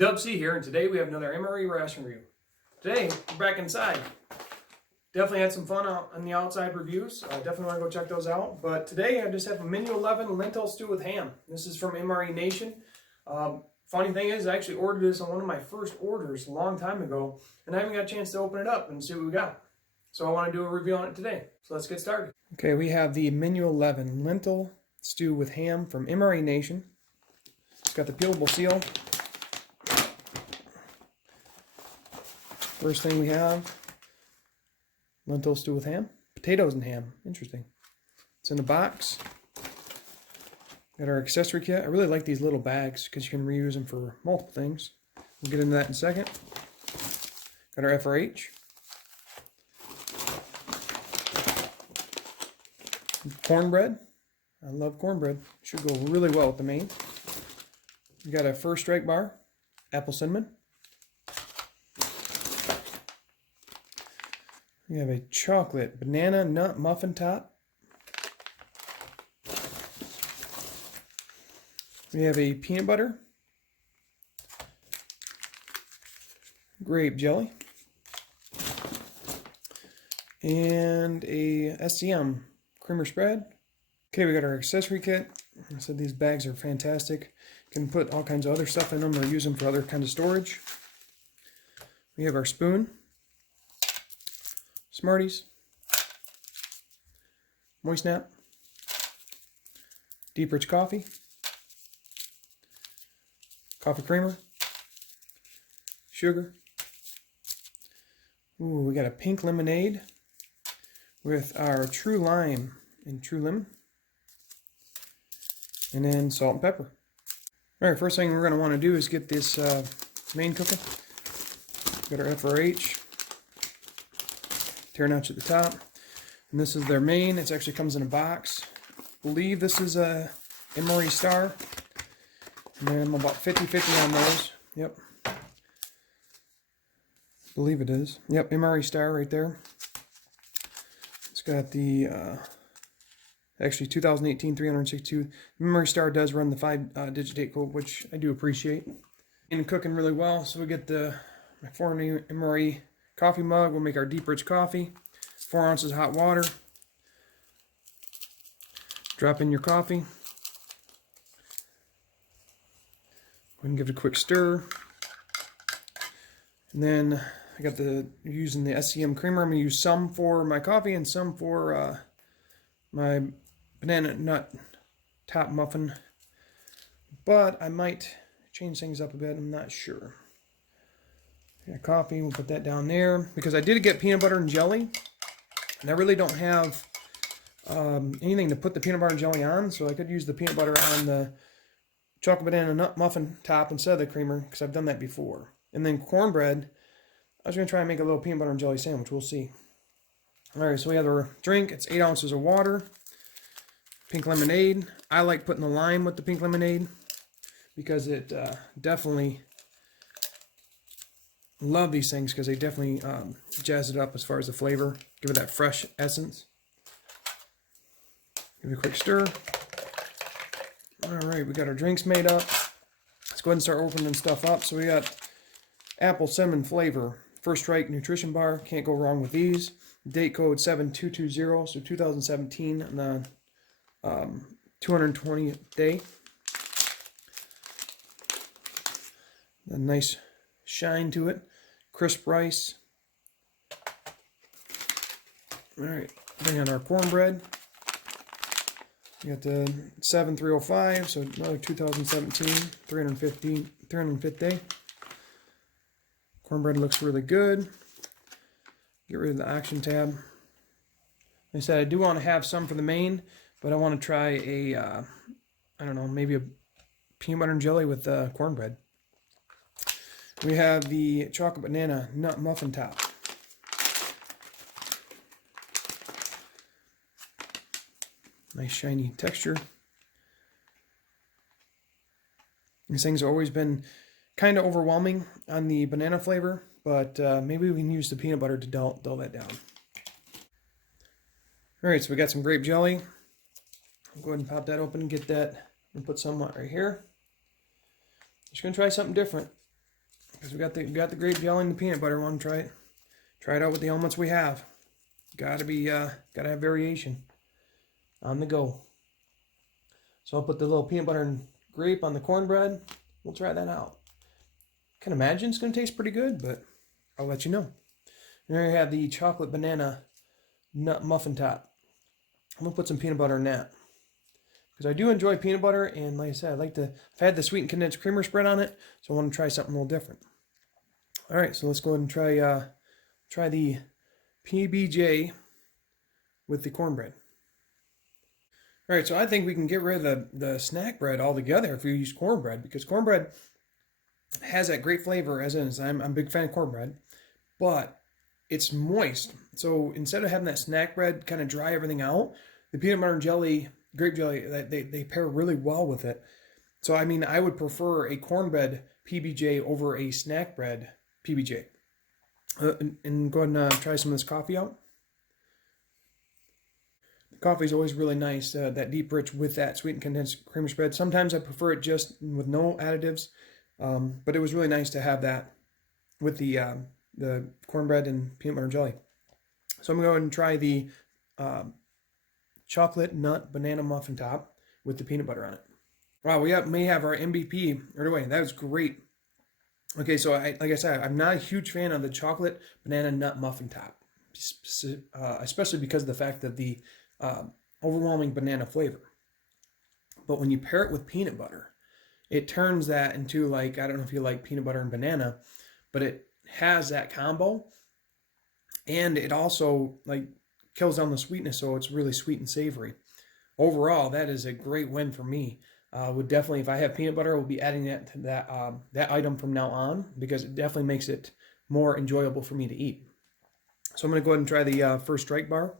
Dub C here, and today we have another MRE ration review. Today, we're back inside. Definitely had some fun on the outside reviews. Definitely want to go check those out. But today, I just have a Menu 11 Lentil Stew with ham. This is from MRE Nation. Funny thing is, I actually ordered this on one of my first orders a long time ago, and I haven't got a chance to open it up and see what we got. So I want to do a review on it today. So let's get started. Okay, we have the Menu 11 Lentil Stew with ham from MRE Nation. It's got the peelable seal. First thing we have, lentil stew with ham. Potatoes and ham. Interesting. It's in a box. Got our accessory kit. I really like these little bags because you can reuse them for multiple things. We'll get into that in a second. Got our FRH. Cornbread. I love cornbread. Should go really well with the main. We got a first strike bar. Apple cinnamon. We have a chocolate banana nut muffin top. We have a peanut butter, grape jelly, and a SCM creamer spread. Okay, we got our accessory kit. I said these bags are fantastic. You can put all kinds of other stuff in them or use them for other kinds of storage. We have our spoon. Smarties, Moist Nap, Deep Rich Coffee, Coffee Creamer, Sugar. Ooh, we got a pink lemonade with our True Lime and True Lemon, and then salt and pepper. All right, first thing we're going to want to do is get this main cooking. Got our FRH. Tear notch at the top, and this is their main. It actually comes in a box. I believe this is a MRE Star, and I'm about 50-50 on those. Yep, I believe it is. Yep, MRE Star right there. It's got the actually 2018 362. MRE Star does run the 5-digit date code, which I do appreciate. And cooking really well. So we get my 400 MRE coffee mug. We'll make our deep rich coffee. 4 ounces hot water. Drop in your coffee. Go ahead and give it a quick stir. And then I got using the SCM creamer. I'm going to use some for my coffee and some for my banana nut top muffin. But I might change things up a bit. I'm not sure. Got coffee, we'll put that down there because I did get peanut butter and jelly, and I really don't have anything to put the peanut butter and jelly on, so I could use the peanut butter on the chocolate banana nut muffin top instead of the creamer because I've done that before. And then cornbread, I was going to try and make a little peanut butter and jelly sandwich. We'll see. Alright, so we have our drink. It's 8 ounces of water, pink lemonade. I like putting the lime with the pink lemonade because it definitely... Love these things because they definitely jazz it up as far as the flavor. Give it that fresh essence. Give it a quick stir. Alright, we got our drinks made up. Let's go ahead and start opening stuff up. So we got apple cinnamon flavor. First Strike nutrition bar. Can't go wrong with these. Date code 7220. So 2017 on the 220th day. A nice shine to it. Crisp rice. Alright, bring on our cornbread. We got the 7305, so another 2017, 305th day. Cornbread looks really good. Get rid of the action tab. Like I said, I do want to have some for the main, but I want to try a, I don't know, maybe a peanut butter and jelly with cornbread. We have the chocolate banana nut muffin top. Nice shiny texture. These things have always been kind of overwhelming on the banana flavor, but maybe we can use the peanut butter to dull that down. Alright, so we got some grape jelly. I'll go ahead and pop that open and get that and put some right here. Just going to try something different. Because we got the grape jelly and the peanut butter one. Try it out with the elements we have. Gotta have variation on the go. So I'll put the little peanut butter and grape on the cornbread. We'll try that out. Can imagine it's gonna taste pretty good, but I'll let you know. And there you have the chocolate banana nut muffin top. I'm gonna put some peanut butter in that because I do enjoy peanut butter, and like I said, I've had the sweetened condensed creamer spread on it, so I want to try something a little different. All right, so let's go ahead and try the PBJ with the cornbread. All right, so I think we can get rid of the snack bread altogether if we use cornbread, because cornbread has that great flavor as is. I'm a big fan of cornbread, but it's moist. So instead of having that snack bread kind of dry everything out, the peanut butter and jelly, grape jelly, they pair really well with it. So I mean, I would prefer a cornbread PBJ over a snack bread PBJ. And go ahead and try some of this coffee out. The coffee is always really nice, that deep rich with that sweetened condensed creamer spread. Sometimes I prefer it just with no additives, but it was really nice to have that with the cornbread and peanut butter and jelly. So I'm going to go ahead and try the chocolate nut banana muffin top with the peanut butter on it. Wow, we may have our MVP right away. That was great. Okay, so like I said, I'm not a huge fan of the chocolate banana nut muffin top, especially because of the fact that the overwhelming banana flavor. But when you pair it with peanut butter, it turns that into, like, I don't know if you like peanut butter and banana, but it has that combo, and it also like kills down the sweetness, so it's really sweet and savory. Overall, that is a great win for me. Would definitely, if I have peanut butter, I will be adding that to that item from now on, because it definitely makes it more enjoyable for me to eat. So I'm going to go ahead and try the first strike bar.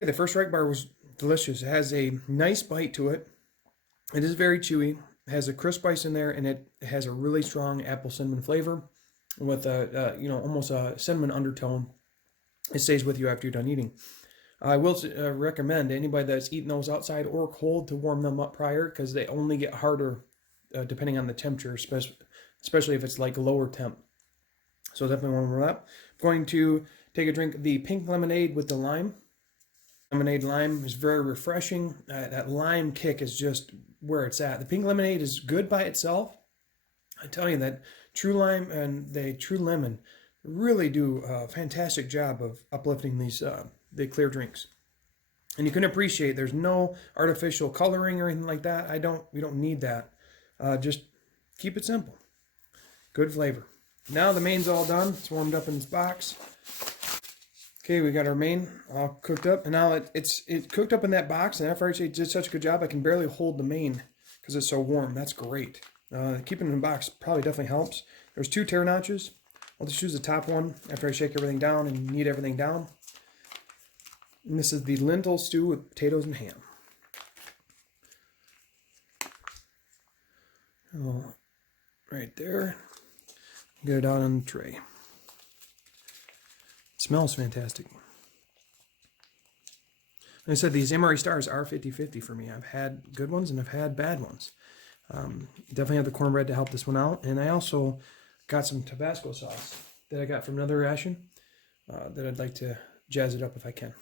The first strike bar was delicious. It has a nice bite to it. It is very chewy. It has a crisp spice in there, and it has a really strong apple cinnamon flavor with a almost a cinnamon undertone. It stays with you after you're done eating. I will recommend anybody that's eating those outside or cold to warm them up prior, because they only get harder depending on the temperature, especially if it's like lower temp. So definitely warm them up. I'm going to take a drink of the pink lemonade with the lime. Lemonade lime is very refreshing. That lime kick is just where it's at. The pink lemonade is good by itself. I tell you that true lime and the true lemon really do a fantastic job of uplifting these the clear drinks. And you can appreciate there's no artificial coloring or anything like that. We don't need that. Just keep it simple. Good flavor. Now the main's all done. It's warmed up in this box. Okay, we got our main all cooked up, and now it's cooked up in that box. And after I did such a good job, I can barely hold the main because it's so warm. That's great. Keeping it in the box probably definitely helps. There's 2 tear notches. I'll just use the top one after I shake everything down and knead everything down. And this is the lentil stew with potatoes and ham. Right there. Get it out on the tray. It smells fantastic. Like I said, these MRE stars are 50-50 for me. I've had good ones and I've had bad ones. Definitely have the cornbread to help this one out. And I also got some Tabasco sauce that I got from another ration that I'd like to jazz it up if I can.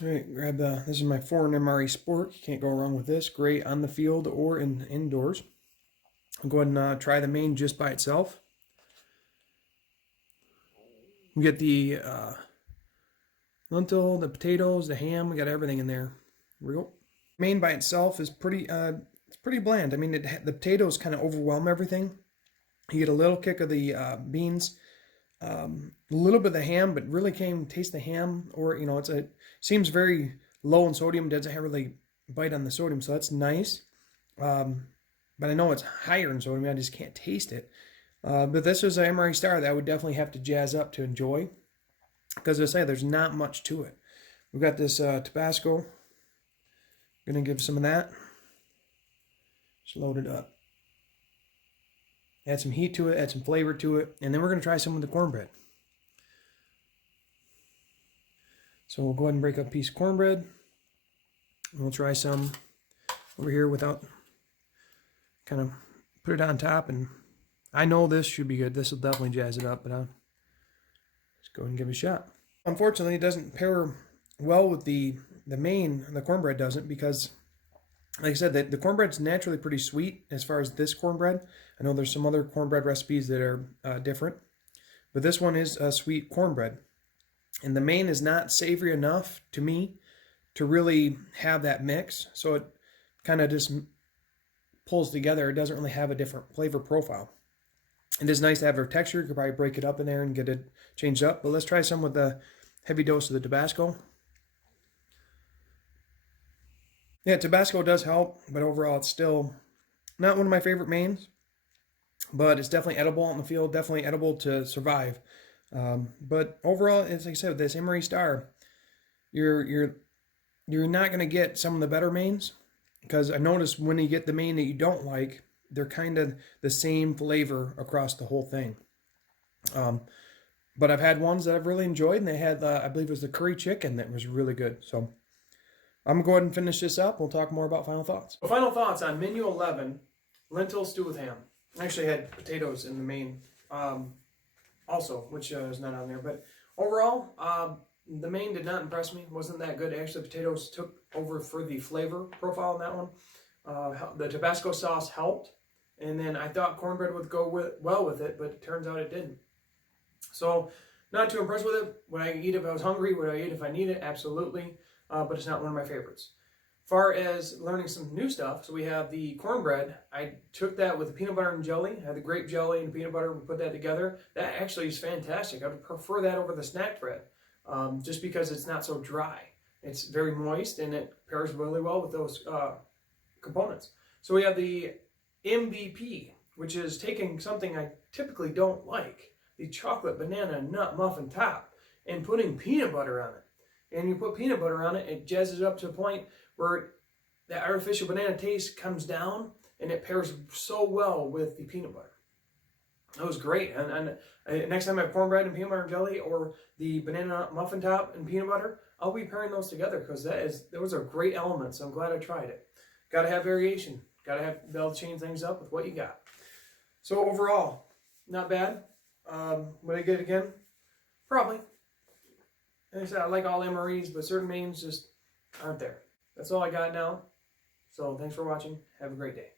All right, grab this is my foreign MRE Sport. You can't go wrong with this. Great on the field or indoors. I'll go ahead and try the main just by itself. We get the lentil, the potatoes, the ham. We got everything in there. Here we go. Main by itself is pretty bland. I mean, the potatoes kind of overwhelm everything. You get a little kick of the beans, a little bit of the ham, but really can't taste the ham. Or it seems very low in sodium. Doesn't have really bite on the sodium, so that's nice. But I know it's higher in sodium. I just can't taste it. But this is an MRE star that I would definitely have to jazz up to enjoy, because as I say, there's not much to it. We've got this Tabasco. I'm gonna give some of that. Just load it up. Add some heat to it, add some flavor to it, and then we're going to try some with the cornbread. So we'll go ahead and break up a piece of cornbread. And we'll try some over here without, kind of put it on top and I know this should be good. This will definitely jazz it up, but I'll just go ahead and give it a shot. Unfortunately, it doesn't pair well with the main. The cornbread doesn't, because, like I said, the cornbread's naturally pretty sweet as far as this cornbread. I know there's some other cornbread recipes that are different, but this one is a sweet cornbread. And the main is not savory enough to me to really have that mix. So it kind of just pulls together. It doesn't really have a different flavor profile. It is nice to have a texture. You could probably break it up in there and get it changed up. But let's try some with the heavy dose of the Tabasco. Yeah, Tabasco does help, but overall it's still not one of my favorite mains. But it's definitely edible on the field, definitely edible to survive. But overall, as I said, this MRE Star, you're not going to get some of the better mains, because I noticed when you get the main that you don't like, they're kind of the same flavor across the whole thing. But I've had ones that I've really enjoyed, and they had, I believe it was the curry chicken that was really good. So I'm going to go ahead and finish this up. We'll talk more about final thoughts. So final thoughts on menu 11, lentil stew with ham. I actually had potatoes in the main also, which is not on there. But overall, the main did not impress me. It wasn't that good. Actually, potatoes took over for the flavor profile on that one. The Tabasco sauce helped. And then I thought cornbread would go well with it, but it turns out it didn't. So, not too impressed with it. Would I eat if I was hungry? Would I eat if I need it? Absolutely. But it's not one of my favorites. Far as learning some new stuff, so we have the cornbread. I took that with the peanut butter and jelly. I had the grape jelly and peanut butter. We put that together. That actually is fantastic. I would prefer that over the snack bread, just because it's not so dry. It's very moist, and it pairs really well with those components. So we have the MVP, which is taking something I typically don't like, the chocolate banana nut muffin top, and putting peanut butter on it. And you put peanut butter on it, it jazzes it up to a point where the artificial banana taste comes down, and it pairs so well with the peanut butter. That was great. And next time I have cornbread and peanut butter and jelly, or the banana muffin top and peanut butter, I'll be pairing those together, because those are great elements. I'm glad I tried it. Got to have variation. Got to be able to change things up with what you got. So overall, not bad. Would I get it again? Probably. Like I said, I like all MREs, but certain mains just aren't there. That's all I got now. So thanks for watching. Have a great day.